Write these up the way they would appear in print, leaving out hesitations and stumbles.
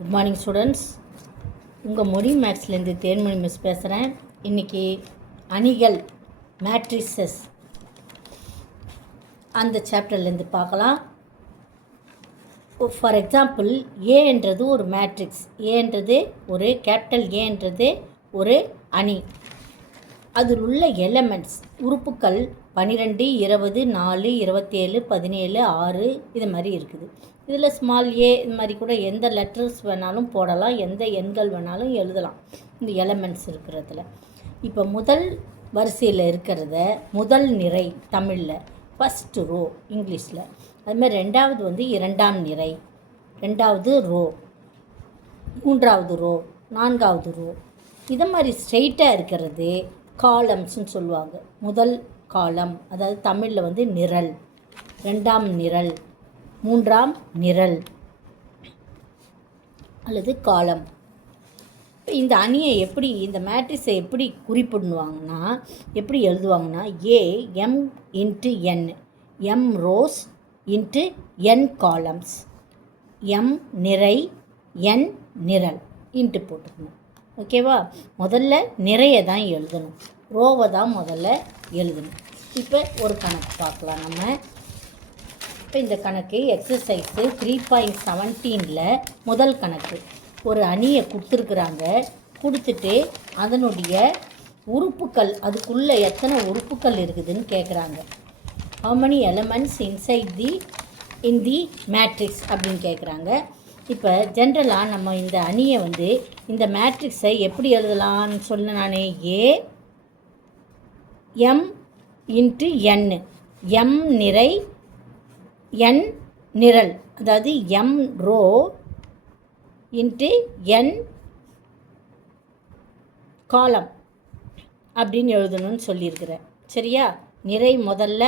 Good morning students. உங்கள் மொழி மேக்ஸ்லேருந்து Thenmozhi miss பேசுகிறேன். இன்றைக்கி அணிகள் மேட்ரிசஸ் அந்த சாப்டர்லேருந்து பார்க்கலாம். ஃபார் எக்ஸாம்பிள், ஏன்றது ஒரு மேட்ரிக்ஸ். ஏன்றது ஒரு கேபிட்டல் ஏன்றது ஒரு அணி. அதில் உள்ள எலமெண்ட்ஸ் உறுப்புக்கள் 12, 20, 4, 27, 17, 6 இது மாதிரி இருக்குது. இதில் ஸ்மால் ஏ இது மாதிரி கூட எந்த லெட்டர்ஸ் வேணாலும் போடலாம், எந்த எண்கள் வேணாலும் எழுதலாம் இந்த எலமெண்ட்ஸ் இருக்கிறதுல. இப்போ முதல் வரிசையில் இருக்கிறத முதல் நிரை தமிழில், ஃபஸ்ட்டு ரோ இங்கிலீஷில். அதுமாதிரி ரெண்டாவது வந்து இரண்டாம் நிரை, ரெண்டாவது ரோ, மூன்றாவது ரோ, நான்காவது ரோ. இதை மாதிரி ஸ்ட்ரெயிட்டாக இருக்கிறது காலம்ஸ்ன்னு சொல்லுவாங்க. முதல் காலம் அதாவது தமிழில் வந்து நிரல், ரெண்டாம் நிரல், மூன்றாம் நிரல் அல்லது காலம். இப்போ இந்த அணியை எப்படி, இந்த மேட்ரிக்ஸை எப்படி குறிப்பிடுவாங்கன்னா, எப்படி எழுதுவாங்கன்னா, A M into N, M rows into N columns, M நிரை என் நிரல் இன்ட்டு போட்டுக்கணும். ஓகேவா? முதல்ல நிறைய தான் எழுதணும், ரோவை தான் முதல்ல எழுதணும். இப்போ ஒரு கணக்கு பார்க்கலாம் நம்ம. இப்போ இந்த கணக்கு எக்ஸசைஸு 3.17 முதல் கணக்கு. ஒரு அணியை கொடுத்துருக்குறாங்க. கொடுத்துட்டு அதனுடைய உறுப்புக்கள், அதுக்குள்ளே எத்தனை உறுப்புக்கள் இருக்குதுன்னு கேட்குறாங்க. how many elements inside in the matrix அப்படின்னு கேட்குறாங்க. இப்போ ஜென்ரலாக நம்ம இந்த அணியை வந்து இந்த மேட்ரிக்ஸை எப்படி எழுதலான்னு சொன்ன நானே, A M into N, M நிரை என் நிரல், அதாவது எம் ரோ இன்ட்டு என் காலம் அப்படின்னு எழுதணும்னு சொல்லியிருக்கிறேன். சரியா? நிரை முதல்ல,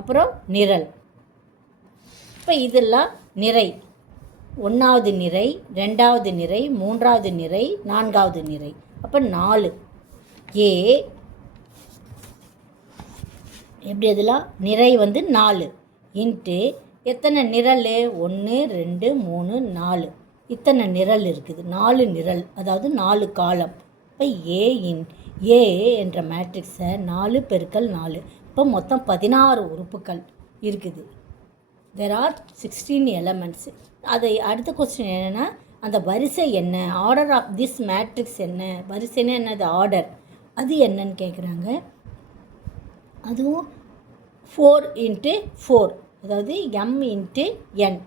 அப்புறம் நிரல். இப்போ இதெல்லாம் நிரை. ஒன்றாவது நிரை, ரெண்டாவது நிரை, மூன்றாவது நிரை, நான்காவது நிரை. அப்போ 4. ஏ எப்படி இதெல்லாம் நிரை வந்து 4 இன்ட்டு எத்தனை நிரல்? 1 2 3 4. இத்தனை நிரல் இருக்குது, 4 நிரல், அதாவது 4 காலம். இப்போ ஏ என்ற மேட்ரிக்ஸை 4 × 4, இப்போ மொத்தம் 16 உறுப்புகள் இருக்குது. there are 16 elements. அதை அடுத்த கொஸ்டின் என்னென்னா, அந்த வரிசை என்ன, ஆர்டர் ஆஃப் திஸ் மேட்ரிக்ஸ் என்ன, வரிசைன்னா என்னது, ஆர்டர், அது என்னன்னு கேட்குறாங்க. அதுவும் 4 × 4, அதாவது எம் இன்ட்டு என்,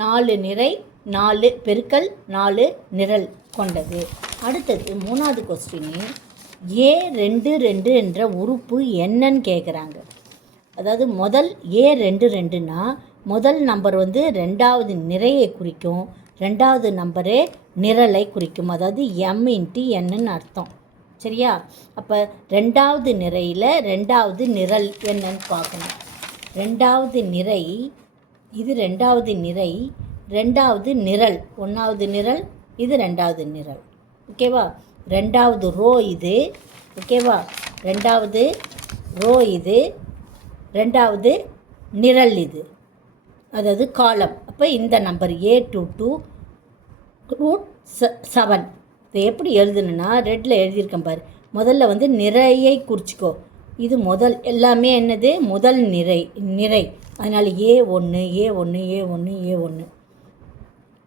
4 நிரை 4 × 4 நிரல் கொண்டது. அடுத்தது மூணாவது கொஸ்டின், A22 என்ற உறுப்பு என்னன்னு கேட்குறாங்க. அதாவது முதல் A22னா முதல் நம்பர் வந்து ரெண்டாவது நிறையை குறிக்கும், ரெண்டாவது நம்பரே நிரலை குறிக்கும், அதாவது எம் இன்ட்டு என்னன்னு அர்த்தம். சரியா? அப்போ ரெண்டாவது நிறையில் ரெண்டாவது நிரல் என்னன்னு பார்க்கணும். ரெண்டாவது நிரை இது, ரெண்டாவது நிரை, ரெண்டாவது நிரல், ஒன்றாவது நிரல் இது, ரெண்டாவது நிரல். ஓகேவா? ரெண்டாவது ரோ இது. ஓகேவா? ரெண்டாவது ரோ இது, ரெண்டாவது நிரல் இது, அதாவது காலம். அப்போ இந்த நம்பர் A22 √7 இதை எப்படி எழுதுணுன்னா, ரெட்டில் எழுதியிருக்கேன் பாரு. முதல்ல வந்து நிறையை குறிச்சிக்கோ. இது முதல், எல்லாமே என்னது, முதல் நிரை. அதனால் A1 A1 A1 A1.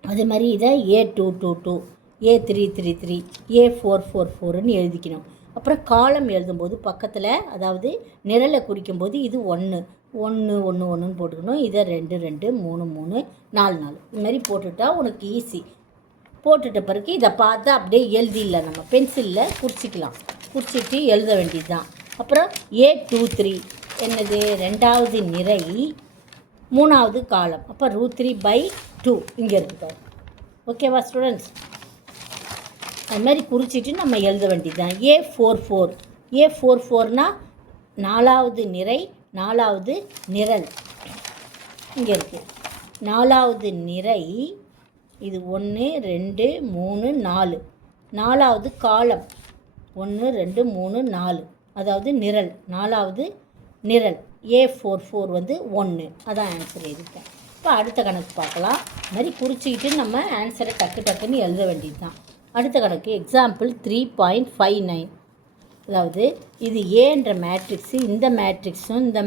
அதே மாதிரி இதை A222 A333 A444ன்னு எழுதிக்கணும். அப்புறம் காலம் எழுதும்போது பக்கத்தில், அதாவது நிரலை குறிக்கும்போது இது 1 1 1 1ன்னு போட்டுக்கணும். இதை 2 2 3 3 4 4 இது மாதிரி போட்டுட்டா உனக்கு ஈஸி. போட்டுட்ட பிறகு இதை பார்த்து அப்படியே எழுதிடல, நம்ம பென்சிலில் குறிச்சிக்கலாம். குறிச்சிட்டு எழுத வேண்டியது தான். அப்புறம் A23 என்னது, ரெண்டாவது நிரை மூணாவது காலம். அப்போ √3/2 இங்கே இருக்குது. ஓகேவா ஸ்டூடெண்ட்ஸ்? அது மாதிரி குறிச்சிட்டு நம்ம எழுத வேண்டியது தான். A44னா நாலாவது நிரை நாலாவது நிரல் இங்கே இருக்குது. நாலாவது நிரை இது 1 2 3 4, நாலாவது காலம் 1 2 3 4, அதாவது நிரல், நாலாவது நிரல். A44 வந்து 1, அதான் ஆன்சர் எழுதிட்டேன். இப்போ அடுத்த கணக்கு பார்க்கலாம். இது மாதிரி குறிச்சிக்கிட்டு நம்ம ஆன்சரை டக்குன்னு எழுத வேண்டியது தான். அடுத்த கணக்கு எக்ஸாம்பிள் 3.59. அதாவது இது ஏன்ற மேட்ரிக்ஸு இந்த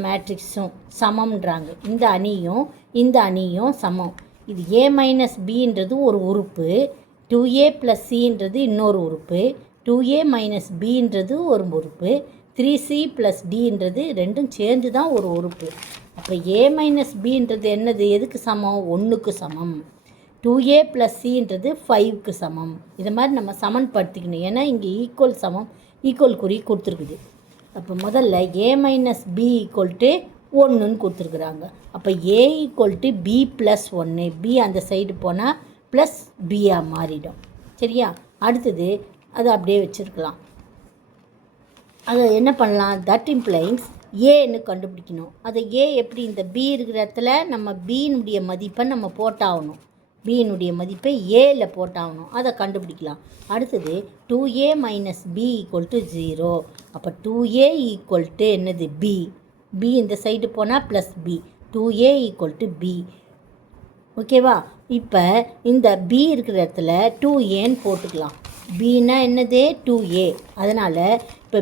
மேட்ரிக்ஸும் சமம்ன்றாங்க. இந்த அணியும் சமம். இது ஏ மைனஸ் பின்றது ஒரு உறுப்பு, 2a + cன்றது இன்னொரு உறுப்பு, 2a மைனஸ் பின்றது ஒரு உறுப்பு, 3c + dன்றது ரெண்டும் சேர்ந்து தான் ஒரு உறுப்பு. அப்போ a மைனஸ் பின்றது என்னது, எதுக்கு சமம், 1க்கு சமம். 2a + cன்றது 5க்கு சமம். இதை மாதிரி நம்ம சமன்படுத்திக்கணும். ஏன்னா இங்கே ஈக்குவல் குறி கொடுத்துருக்குது. அப்போ முதல்ல a மைனஸ் b = 1ன்னு கொடுத்துருக்குறாங்க. அப்போ a = b + 1, b அந்த சைடு போனால் ப்ளஸ் பியாக மாறிடும். சரியா? அடுத்தது அதை அப்படியே வச்சுருக்கலாம். அதை என்ன பண்ணலாம், தட் இம்ப்ளைன்ஸ் ஏன்னு கண்டுபிடிக்கணும். அதை ஏ எப்படி, இந்த பி இருக்கிற இடத்துல நம்ம பியினுடைய மதிப்பை நம்ம போட்டாகணும். பியினுடைய மதிப்பை ஏல போட்டாகணும். அதை கண்டுபிடிக்கலாம். அடுத்தது 2a மைனஸ் b = 0. அப்போ 2a = என்னது, b இந்த சைடு போனால் ப்ளஸ் b, 2a = b. ஓகேவா? இப்போ இந்த b இருக்கிற இடத்துல 2aன்னு போட்டுக்கலாம். bனா என்னது, 2a. அதனால் இப்போ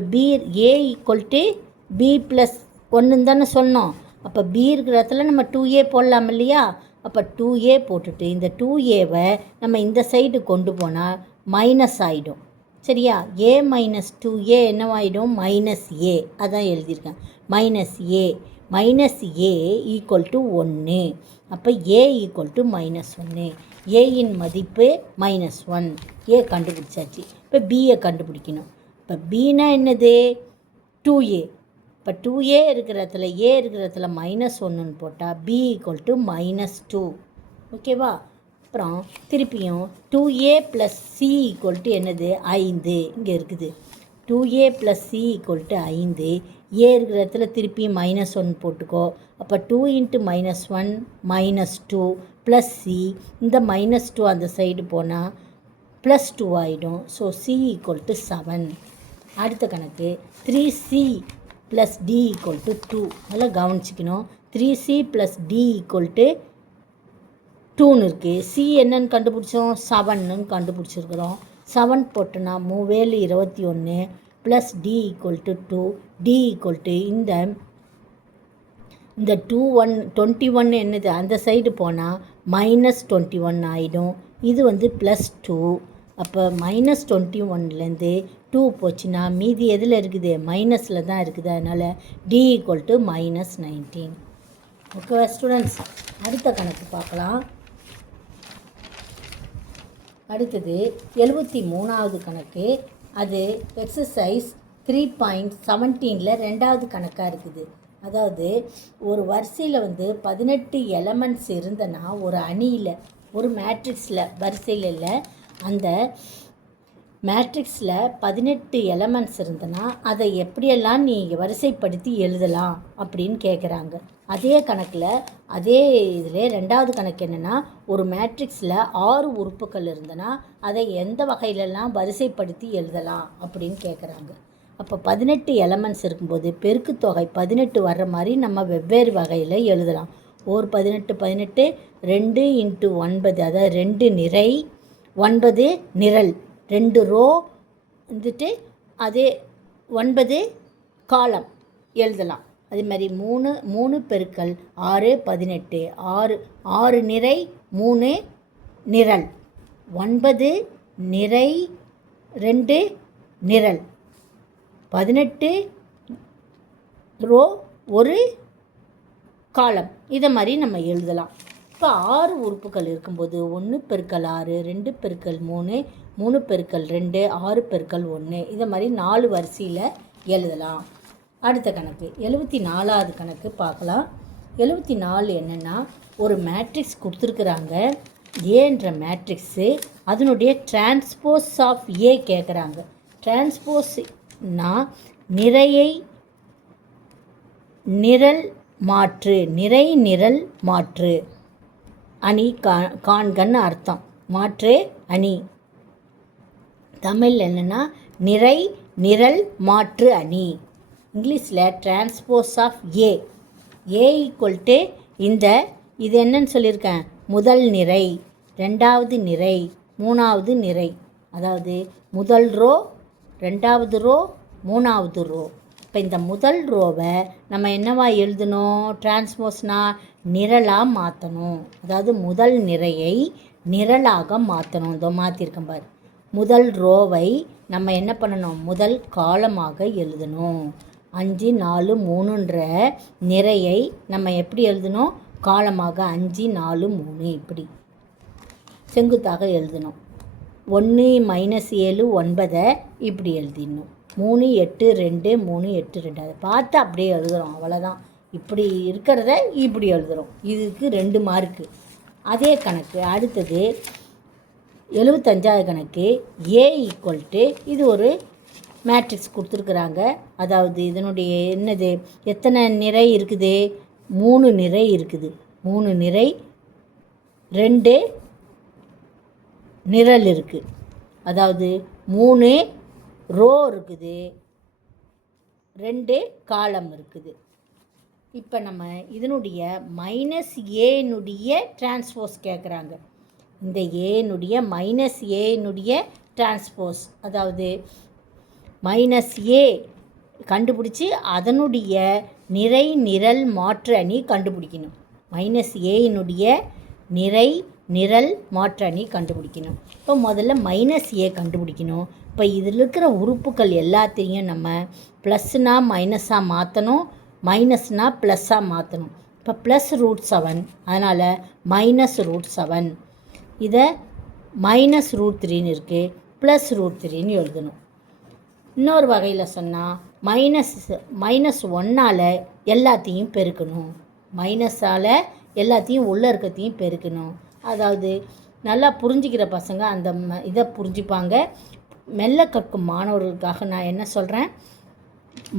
a = b + 1 தானே சொன்னோம். அப்போ b இருக்கிற இடத்துல நம்ம 2a போடலாம் இல்லையா? அப்போ 2a போட்டுட்டு இந்த 2aவை நம்ம இந்த சைடு கொண்டு போனால் மைனஸ் ஆகிடும். சரியா? a மைனஸ் 2a என்னவாயிடும், மைனஸ் a. அதான் எழுதியிருக்கேன், மைனஸ் a. Minus a = 1. அப்போ a = -1. ஏயின் மதிப்பு -1. a கண்டுபிடிச்சாச்சு. இப்போ பியை கண்டுபிடிக்கணும். இப்போ பின்னா என்னது, 2a. இப்போ 2a இருக்கிற இடத்துல -1ன்னு போட்டால் b = -2. ஓகேவா? அப்புறம் திருப்பியும் 2a + c = என்னது, 5. இங்கே இருக்குது 2a + c = 5. a இருக்கிற இடத்துல திருப்பி -1 போட்டுக்கோ. அப்போ 2 × -1 -2 + c. இந்த -2 அந்த சைடு போனால் +2 ஆகிடும். So c = 7. அடுத்த கணக்கு 3c + d = 2. நல்லா கவனிச்சிக்கணும். 3c + d = 2ன்னு இருக்குது. c என்னன்னு கண்டுபிடிச்சோம், 7ன்னு கண்டுபிடிச்சிருக்கிறோம். 7 போட்டோன்னா 3 21 + d = 2. d = இந்த 21 என்னது, அந்த சைடு போனால் -21 ஆகிடும். இது வந்து +2. அப்போ -21லேருந்து 2 போச்சுன்னா மீதி எதில் இருக்குது, மைனஸில் தான் இருக்குது. அதனால் d = -19. ஓகேவா ஸ்டூடெண்ட்ஸ்? அடுத்த கணக்கு பார்க்கலாம். அடுத்தது 73வது கணக்கு. அது எக்ஸசைஸ் 3.17ல் 2வது கணக்காக இருக்குது. அதாவது ஒரு வரிசையில் வந்து 18 எலமெண்ட்ஸ் இருந்தனா ஒரு அணியில், ஒரு மேட்ரிக்ஸில், வரிசையில் இல்லை, அந்த மேட்ரிக்ஸில் 18 எலமெண்ட்ஸ் இருந்தனா அதை எப்படியெல்லாம் நீ வரிசைப்படுத்தி எழுதலாம் அப்படின்னு கேட்குறாங்க. அதே கணக்கில் அதே இதில் 2வது கணக்கு என்னென்னா, ஒரு மேட்ரிக்ஸில் 6 உறுப்புகள் இருந்தனா அதை எந்த வகையிலெல்லாம் வரிசைப்படுத்தி எழுதலாம் அப்படின்னு கேட்குறாங்க. அப்போ 18 எலமெண்ட்ஸ் இருக்கும்போது பெருக்குத்தொகை 18 வர்ற மாதிரி நம்ம வெவ்வேறு வகையில் எழுதலாம். ஒரு 18 2 × 9, அதாவது 2 நிறை, 9 நிரல், 2 ரோ வந்துட்டு, அதே 9 காலம் எழுதலாம். அதே மாதிரி 3 பெருக்கல் 6 18, 6 நிறை 3 நிரல், 9 நிறை 2 நிரல், 18 ரோ 1 காலம். இதை மாதிரி நம்ம எழுதலாம். இப்போ 6 உறுப்புகள் இருக்கும்போது 1 பெருக்கல் 6, 2 பெருக்கல் 3, 3 பெருக்கல் 2, 6 பெருக்கல் 1, இதை மாதிரி 4 வரிசையில் எழுதலாம். அடுத்த கணக்கு 74வது கணக்கு பார்க்கலாம். 74 என்னென்னா, ஒரு மேட்ரிக்ஸ் கொடுத்துருக்குறாங்க. ஏன்ற மேட்ரிக்ஸு, அதனுடைய டிரான்ஸ்போஸ் ஆஃப் ஏ கேட்குறாங்க. டிரான்ஸ்போஸ்னா நிறையை நிரல் மாற்று, நிறை நிரல் மாற்று அணி காண்கன்னு அர்த்தம். மாற்று அணி தமிழ் என்னென்னா நிறை நிரல் மாற்று அணி. இங்கிலீஷில் டிரான்ஸ்போஸ் ஆஃப் ஏ. ஏ = இந்த இது என்னன்னு சொல்லியிருக்கேன், முதல் நிரை, ரெண்டாவது நிரை, மூணாவது நிரை. அதாவது முதல் ரோ, ரெண்டாவது ரோ, மூணாவது ரோ. இப்போ இந்த முதல் ரோவை நம்ம என்னவா எழுதணும், டிரான்ஸ்போஸ்னால் நிரலாக மாற்றணும். அதாவது முதல் நிறையை நிரலாக மாற்றணும். இதோ மாற்றிருக்கேன் பாரு. முதல் ரோவை நம்ம என்ன பண்ணணும், முதல் காலமாக எழுதணும். 5 4 3ன்ற நிறையை நம்ம எப்படி எழுதணும், காலமாக 5 4 3 இப்படி செங்குத்தாக எழுதணும். 1 -7 9 இப்படி எழுதிடணும். 3 8 2 3 8 2 அதை பார்த்து அப்படியே எழுதுகிறோம், அவ்வளோதான். இப்படி இருக்கிறத இப்படி எழுதுகிறோம். இதுக்கு 2 மார்க்கு. அதே கணக்கு அடுத்தது 75வது கணக்கு. A = இது ஒரு மேட்ரிக்ஸ் கொடுத்துருக்குறாங்க. அதாவது இதனுடைய என்னது, எத்தனை நிரை இருக்குது, 3 நிரை இருக்குது. 3 நிரை, 2 நிரல் இருக்குது. அதாவது 3 ரோ இருக்குது, 2 காலம் இருக்குது. இப்போ நம்ம இதனுடைய -A டிரான்ஸ்போஸ் கேட்குறாங்க. இந்த ஏனுடைய -A டிரான்ஸ்போஸ், அதாவது -A கண்டுபிடிச்சி அதனுடைய நிறை நிரல் மாற்று அணி கண்டுபிடிக்கணும். -A நிறை நிரல் மாற்று அணி கண்டுபிடிக்கணும். இப்போ முதல்ல -A கண்டுபிடிக்கணும். இப்போ இதில் இருக்கிற உறுப்புகள் எல்லாத்தையும் நம்ம ப்ளஸ்னால் மைனஸாக மாற்றணும், மைனஸ்னால் ப்ளஸ்ஸாக மாற்றணும். இப்போ +√7, அதனால் -√7. இதை -√3ன்னு இருக்குது, +√3ன்னு எழுதணும். இன்னொரு வகையில் சொன்னால் -1ஆல் எல்லாத்தையும் பெருக்கணும், மைனஸால் எல்லாத்தையும் உள்ளே இருக்கிறதையும் பெருக்கணும். அதாவது நல்லா புரிஞ்சிக்கிற பசங்க அந்த இதை புரிஞ்சுப்பாங்க. மெல்ல கற்கும் மாணவர்களுக்காக நான் என்ன சொல்கிறேன்,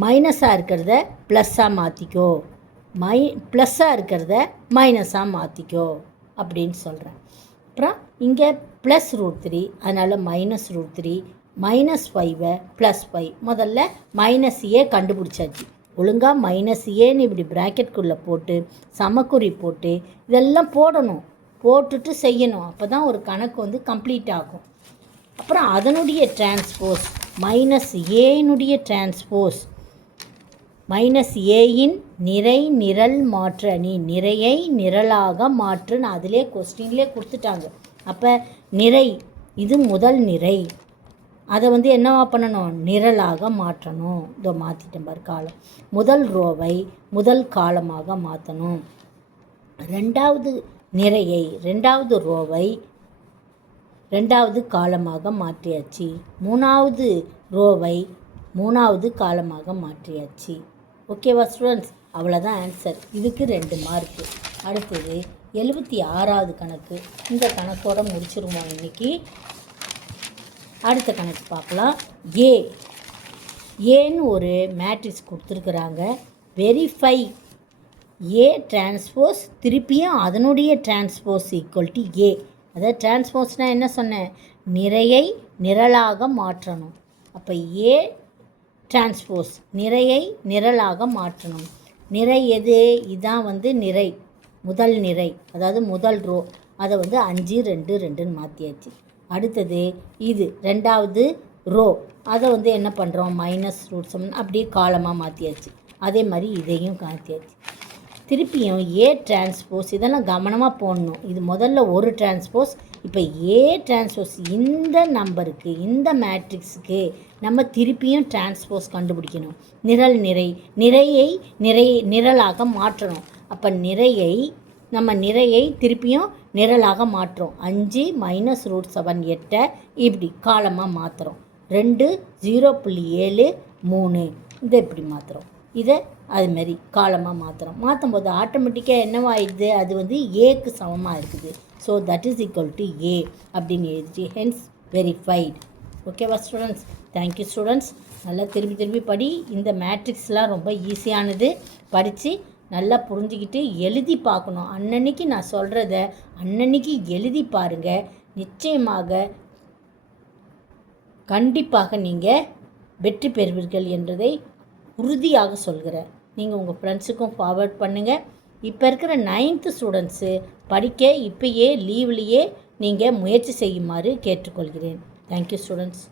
மைனஸாக இருக்கிறத ப்ளஸ்ஸாக மாற்றிக்கோ, ப்ளஸ்ஸாக இருக்கிறத மைனஸாக மாற்றிக்கோ அப்படின்னு சொல்கிறேன். அப்புறம் இங்கே +√3, அதனால் -√3, -5 +5. முதல்ல -A கண்டுபிடிச்சாச்சு. ஒழுங்காக -Aன்னு இப்படி ப்ராக்கெட்குள்ளே போட்டு சமக்குறி போட்டு இதெல்லாம் போடணும், போட்டுட்டு செய்யணும். அப்போ தான் ஒரு கணக்கு வந்து கம்ப்ளீட் ஆகும். அப்புறம் அதனுடைய டிரான்ஸ்போஸ், -A டிரான்ஸ்போஸ், -Aயின் நிறை நிரல் மாற்று அணி, நிறையை நிரலாக மாற்றுன்னு அதிலே கொஸ்டின்லேயே கொடுத்துட்டாங்க. அப்போ நிறை, இது முதல் நிறை, அதை வந்து என்னவா பண்ணணும், நிரலாக மாற்றணும். இதோ மாற்றிட்டேன் பாரு காலம். முதல் ரோவை முதல் காலமாக மாற்றணும். ரெண்டாவது நிறையை, ரெண்டாவது ரோவை ரெண்டாவது காலமாக மாற்றியாச்சு. மூணாவது ரோவை மூணாவது காலமாக மாற்றியாச்சு. ஓகேவா ஸ்டூடெண்ட்ஸ், அவ்வளோதான் ஆன்சர். இதுக்கு 2 மார்க்கு. அடுத்தது 76வது கணக்கு. இந்த கணக்கோட முடிச்சிருவோம் இன்றைக்கி. அடுத்த கணக்கு பார்க்கலாம். ஏன்னு ஒரு மேட்ரிக்ஸ் கொடுத்துருக்குறாங்க. வெரிஃபை A டிரான்ஸ்போஸ், திருப்பியும் அதனுடைய டிரான்ஸ்போஸ் = A. அதாவது டிரான்ஸ்போஸ்னால் என்ன சொன்னேன், நிறையை நிரலாக மாற்றணும். அப்போ A டிரான்ஸ்போஸ் நிறையை நிரலாக மாற்றணும். நிறை எது, இதான் வந்து நிறை, முதல் நிறை, அதாவது முதல் ரோ. அதை வந்து 5 2 2ன்னு மாற்றியாச்சு. அடுத்தது இது ரெண்டாவது ரோ, அதை வந்து என்ன பண்ணுறோம், -√7 அப்படியே காலமாக மாற்றியாச்சு. அதே மாதிரி இதையும் மாற்றியாச்சு. திருப்பியும் A டிரான்ஸ்போஸ், இதெல்லாம் கவனமாக போடணும். இது முதல்ல ஒரு டிரான்ஸ்போஸ். இப்போ A டிரான்ஸ்போஸ் இந்த நம்பருக்கு, இந்த மேட்ரிக்ஸுக்கு நம்ம திருப்பியும் டிரான்ஸ்போஸ் கண்டுபிடிக்கணும். நிரல் நிறையை நிரலாக மாற்றணும். அப்போ நம்ம நிறையை திருப்பியும் நிரலாக மாற்றுறோம். 5 -√7 8 இப்படி காலமாக மாற்றுறோம். 2 0.7 3 இதை இப்படி மாற்றுறோம். இதை அதுமாரி காலமாக மாற்றுறோம். மாற்றும் போது ஆட்டோமேட்டிக்காக என்னவாயிடுது, அது வந்து ஏக்கு சமமாக இருக்குது. ஸோ தட் இஸ் = A அப்படின்னு எழுதிச்சு. Hence verified. ஓகேவா ஸ்டூடெண்ட்ஸ், தேங்க்யூ ஸ்டூடெண்ட்ஸ். நல்லா திரும்பி படி. இந்த மேட்ரிக்ஸ்லாம் ரொம்ப ஈஸியானது. படித்து நல்லா புரிஞ்சுக்கிட்டு எழுதி பார்க்கணும். அன்னன்னைக்கு நான் சொல்கிறத அன்னன்னைக்கு எழுதி பாருங்கள். நிச்சயமாக கண்டிப்பாக நீங்கள் வெற்றி பெறுவீர்கள் என்றதை உறுதியாக சொல்கிறேன். நீங்கள் உங்கள் ஃப்ரெண்ட்ஸுக்கும் ஃபார்வர்ட் பண்ணுங்கள். இப்போ இருக்கிற 9th ஸ்டூடெண்ட்ஸு படிக்க இப்பயே லீவ்லேயே நீங்கள் முயற்சி செய்யுமாறு கேட்டுக்கொள்கிறேன். Thank you students.